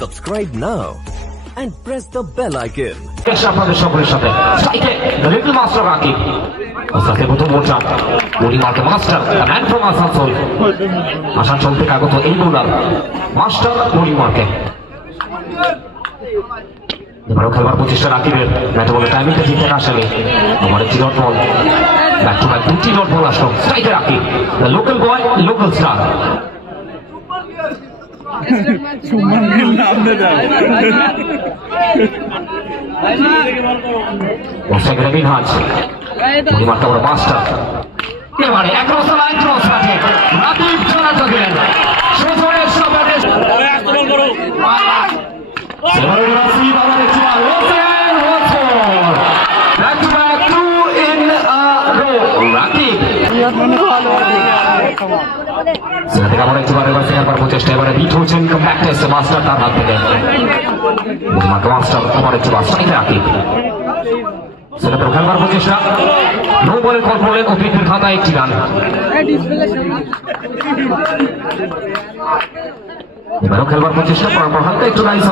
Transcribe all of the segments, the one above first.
Subscribe now and press the bell icon. আপনাদের সকলের সাথে। দ্য লিটল মাস্টার ওর সাথে প্রথম মোটা পরিমার্কে master man from Asansol Asansol. থেকে আগত এই বোলার, মাস্টার পরিমার্কে এবারও খেলবার প্রচেষ্টা রাকিবের। ব্যাটে বলে টাইমিংটা ঠিক থেকে আসেনি আমার একটি dot ball back to back দুটি ডট বল আসলো। স্ট্রাইকে Rakib local boy local star ওসাইকে Robin হাজ পরিমার্কে বড় মাস্টার এবারে এক রসা এক ক্রস কাটে রাকিব চলাটা দিলেন সুজনের সবারে এবারে রাসিব আবার একটু আর Hossain Hossain back to back two in a row Rakib সেটা থেকে আবার একটু বারে প্রচেষ্টা এবারে বিট হচ্ছেন কম্প্যাক্ট এসে মাস্টার তার হাত থেকে। মাকে মাস্টার আবার একটু মাস্টার রাকিব সেটা তো খেলবার প্রচেষ্টা। নো বলে কল করলেন অতিরিক্তের খাতায় একটি রান এবারও খেলবার প্রচেষ্টা, পরপর হালকা একটু রাইস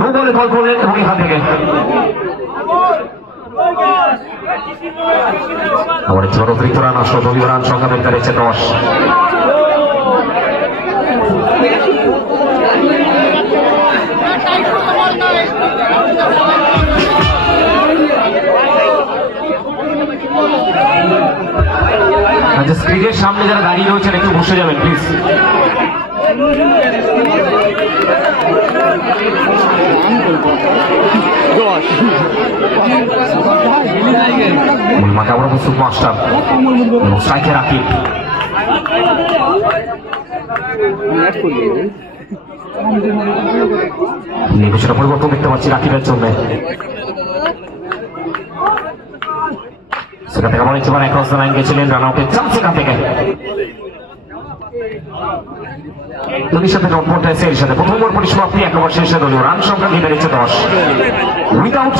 নো বলে কল করলেন এবং এখান থেকে। আবার একটু অতিরিক্ত রান আসলো দলীয় রান সংখ্যা বের করেছে দশ আচ্ছা স্ক্রিনের সামনে যারা দাঁড়িয়ে রয়েছেন, একটু বসে যাবেন প্লিজ মাথা বড় প্রস্তুত মাস্টার এবং স্ট্রাইকে নিয়ে কিছুটা পরিবর্তন দেখতে পাচ্ছি রাকিবের জন্য। সেখান থেকে মনে হচ্ছে ক্রস লাইন গেছিলেন রান আউটের চান্স সেখান থেকে। দুটির সাথে ডট মোট এর সাথে প্রথম ওভার পরিসমাপ্তি এক ওভার শেষে সংখ্যা নিয়ে বেড়েছে দশ। উইদাউট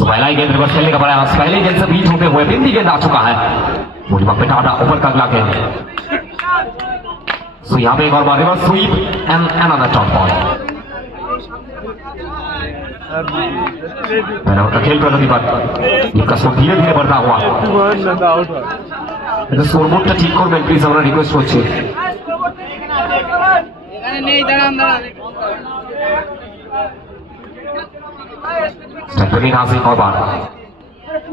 तो पहला ही गेंद रिवर्स खेलने का प्रयास पहले गेंद से बीच होते हुए बिंदी गेंद आ चुका है मुझे पे टाटा ऊपर का अगला गेंद सो यहाँ पे एक और बार reverse sweep and another top ball मैंने उनका खेल प्रगति पर इसका स्कोर धीरे धीरे बढ़ता हुआ এটা স্কোরবোর্ডটা ঠিক করবেন প্লিজ আমরা রিকোয়েস্ট করছি এখানে নেই দাঁড়ান দাঁড়ান स्टेफनी नाजिक और बार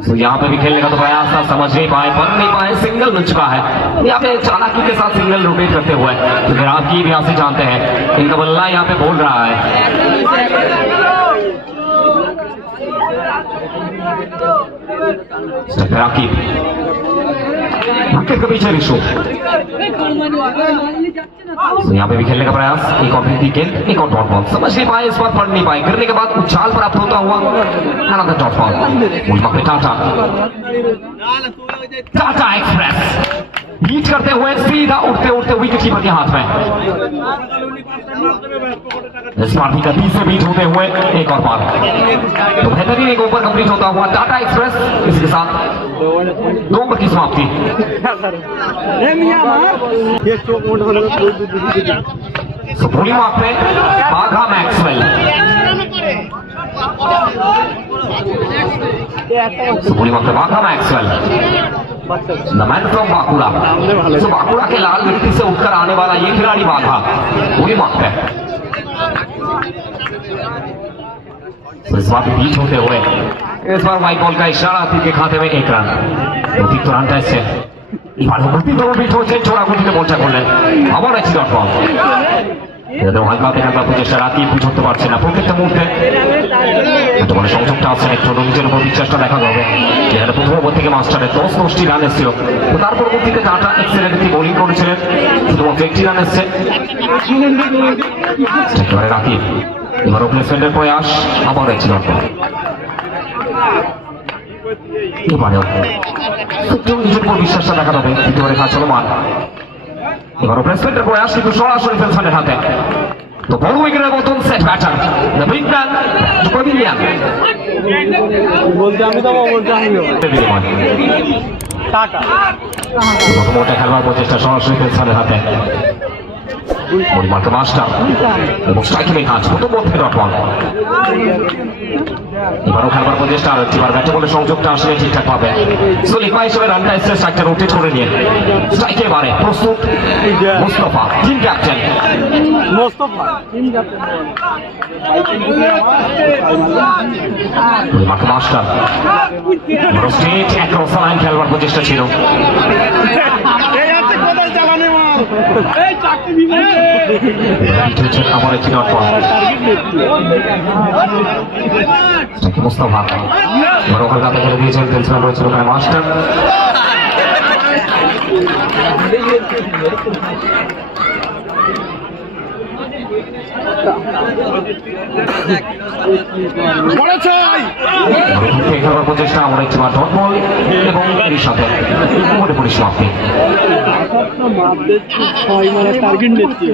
तो यहाँ पे भी खेलने का तो प्रयास था, समझ नहीं पाए, बन नहीं पाए सिंगल मिल चुका है। यहाँ पे चालाकी के साथ सिंगल रोटेट करते हुए। क्योंकि आप की भी यहाँ से जानते हैं। इनका बल्ला यहाँ पे बोल रहा है। राकीब विकेट के पीछे तो यहाँ पे भी खेलने का प्रयास, एक और फिर गेंद एक और डॉट बॉल समझ नहीं पाए, इस बार पढ़ नहीं पाए। गिरने के बाद उछाल प्राप्त होता हुआ। अनदर डॉट बॉल उल्मा पे टाटा। टाटा एक्सप्रेस। बीट करते हुए सीधा उठते उठते विकेट कीपर के हाथ में। इस बार भी गति से बीट होते हुए एक और बार। तो बेहतरीन एक ओवर कंप्लीट होता हुआ टाटा एक्सप्रेस इसके साथ दो ओवर की समाप्ति। तो बाघा मैक्सवेल। तो बाघा मैक्सवेल। तो मैं फ्रॉम बांकुड़ा तो बांकुड़ा के लाल मिट्टी से उठकर आने वाला ये खिलाड़ी बांधा पूरी मौत है। इस बार बीच होते हुए इस बार वाइट बॉल का इशारा थी के खाते में एक रन। तो तुरंत ऐसे। চোরা গতিতে বলটা করলেন। আবার ডট বল এটাতেও হালকা রাতি হতে পারছে না প্রত্যেকটা মুহূর্তে। বড় সংযোগটা আসছে একটু নিজের উপর বিশ্বাসটা দেখা যাবে। যেখানে প্রথম থেকে মাস্টারের দশ দশটি রান এসেছিল। তো তার পরবর্তীতে টাটা এক্সেলেন্ট একটি বোলিং করেছিলেন। শুধুমাত্র একটি রান এসছে। রাখি এবার প্লেসমেন্টের প্রয়াস আবার একটি ডট এবারেও উপর বিশ্বাসটা দেখা যাবে দ্বিতীয়বারে কাজ চলমান এবারও প্লেসমেন্টের কিন্তু সরাসরি ফেলসনের হাতে তো বড় উইকেটের মতন সেট ব্যাটার খেলবার প্রচেষ্টা সরাসরি ফেলসনের হাতে পরিমাণকে মাস্টার এবং স্ট্রাইকিং কাজ প্রথম ডট বল এবারও খেলবার প্রচেষ্টা আর এবার ব্যাটে বলে সংযোগটা আসলে ঠিকঠাক পাবে। সুলিফা হিসেবে রানটা এসে স্ট্রাইকটা রোটেট করে নিয়ে স্ট্রাইকে এবারে প্রস্তুত মুস্তফা টিম ক্যাপ্টেন পরিমাণকে মাস্টার বড় স্টেট অ্যাক্রস লাইন খেলবার প্রচেষ্টা ছিল। আমার একটি ডট বল স্ট্রাইকে মুস্তফা? খেলে দিয়েছেন প্রিন্সিপাল রয়েছে ওখানে মাস্টার ঘুরতে প্রচেষ্টা আমরা একটি ডট এবং এর সাথে মোটে পরিসমাপ্তি ছয় মানে টার্গেট নিচ্ছি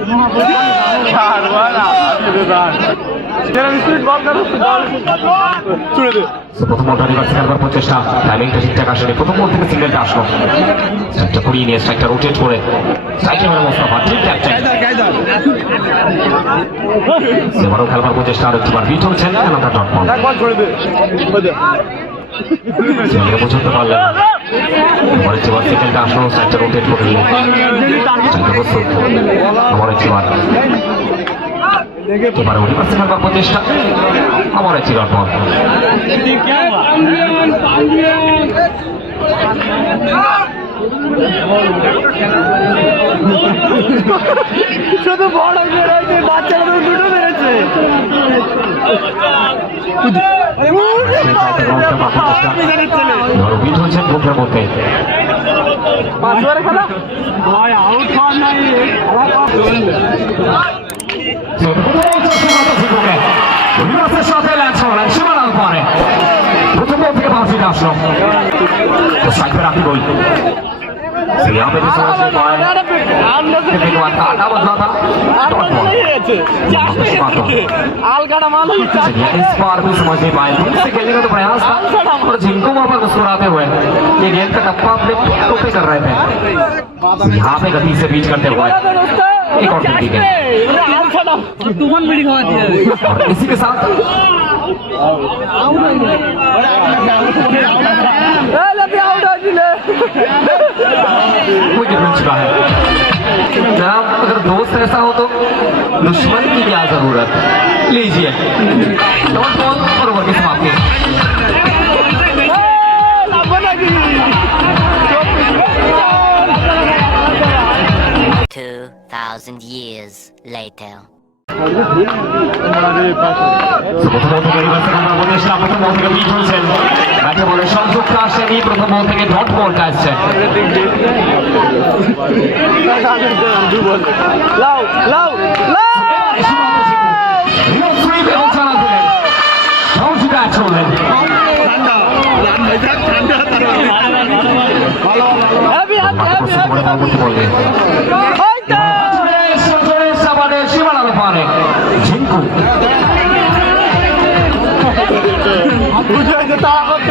প্রথম বলটা রিভার্স খেলবার প্রচেষ্টা টাইমিংটা ঠিকঠাক আসলে প্রথম বল থেকে সিঙ্গেলটা আসলো। স্ট্রাইকটা করিয়ে নিয়ে স্ট্রাইকটা রোটেট করে। স্ট্রাইকে মানে মোস্তফা ঠিক ক্যাপ্টেন এবারও খেলবার প্রচেষ্টা আর একটিবার বিট হচ্ছেন খেলাটা ডট বল। সেগুলো বুঝতে পারলেন এবার একটিবার সেকেন্ডটা আসলো স্ট্রাইকটা রোটেট করে নিয়ে আমার একটিবার এবারে রিভার্স খেলবার প্রচেষ্টা আমার ডট বল শুধু বড় মেরেছে বাচ্চারা তো দুটো মেরেছে। বিট হচ্ছেন বুকের মধ্যে। পাঁচবারে খেলা? আউট হওয়ার নাই। রিভার্সের সাথে ল্যান্স হলেন সীমানার পরে প্রথম বল থেকে বাউন্সিটা আসলো তো সাইকেল রাখি यहाँ पे समझ में आया लेकिन वहाँ का आटा बदला था? तो इस बार तो। भी तो समझ नहीं पाए। से खेलने का तो प्रयास था। और जिनको वहाँ पर मुस्कुराते हुए ये गेंद का टप्पा अपने टोके कर रहे थे। यहाँ पे गति से बीच करते हुए। एक और टीम है। इसी के साथ आउट हो कोई डिफरेंस छुपा है। जनाब अगर दोस्त ऐसा हो तो दुश्मन की क्या ज़रूरत? लीजिए। और वर्ग Two thousand years later. সংযোগটা আসেনি প্রথম বল থেকে ডট বলটা আসছে লাও লাও লাও রিও সুইপ এবং চালা দিলেন বাউন্সি ব্যাট করলেন হ্যাপি মাঠে প্রস্তুত করে বল করতে বললেন সাবানের সীমানার পারে ঝিঙ্কু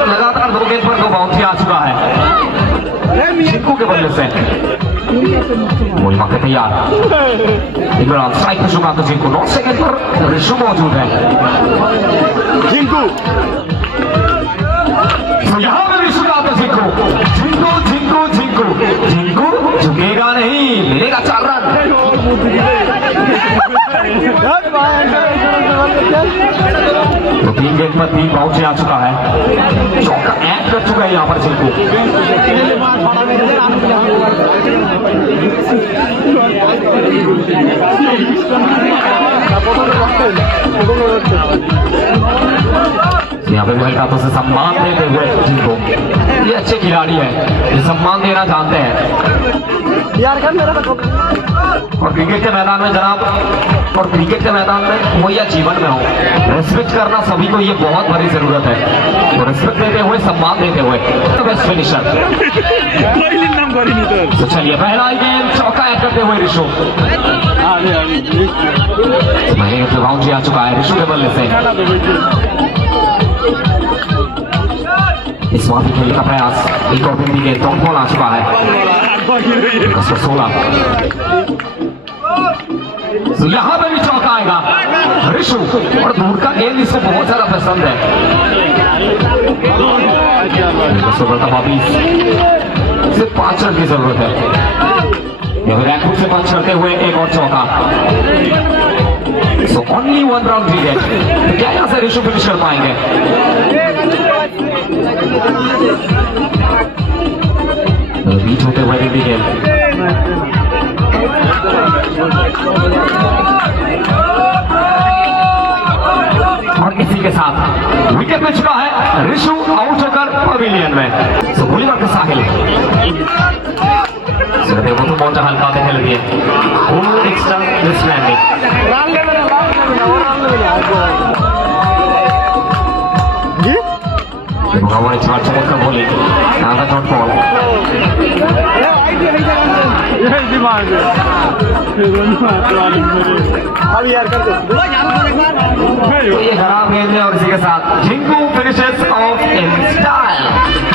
लगातार दो गेंद पर बाउंड्री आ चुका है चिक्कू के बदले से मोहिमा के तैयार इमरान स्ट्राइक पर चुका तो जिनको नौ सेकंड पर ऋषु मौजूद है जिंकू तो तीन गेंद पर तीन बाउंड्री आ चुका है। चौका ऐड कर चुका है यहाँ पर झिंकू यहाँ पे महल हाथों से सम्मान देते हुए जिनको ये अच्छे खिलाड़ी है, ये सम्मान देना जानते हैं। यार मेरा और क्रिकेट के मैदान में जनाब, और क्रिकेट के मैदान में हो या जीवन में हो। रेस्पेक्ट करना सभी को ये बहुत बड़ी ज़रूरत है। तो रेस्पेक्ट देते हुए, सम्मान देते हुए। बेस्ट फिनिशर तो चलिए, पहला गेम चौका एड करते हुए ऋषु। महेंद्र तो बाउंड्री आ चुका है, ऋषु के बल्ले से। इस बार खेल का प्रयास, एक और बिंदी के तोड़ आ चुका है। सोलह यहाँ पे भी चौका आएगा। ऋषु और दूर का गेंद इसको बहुत ज़्यादा पसंद है। पाँच रन की ज़रूरत है। रैकूट से पाँच करते हुए एक और चौका। So only one round needed क्या यहाँ से ऋषु फिनिश कर पाएँगे? और इसी के साथ विकेट मिल चुका है ऋषु आउट होकर पवेलियन में। सो गोलीबार के साहिल। सुखदेव तो बहुत हल्का में खेल दिए एक्स्ट्रा मिसमैन ने ভবনে ছোঁয়ার চমৎকার বলি আঘাত পর खराब गेंद और इसी के साथ Jhinku finishes off in style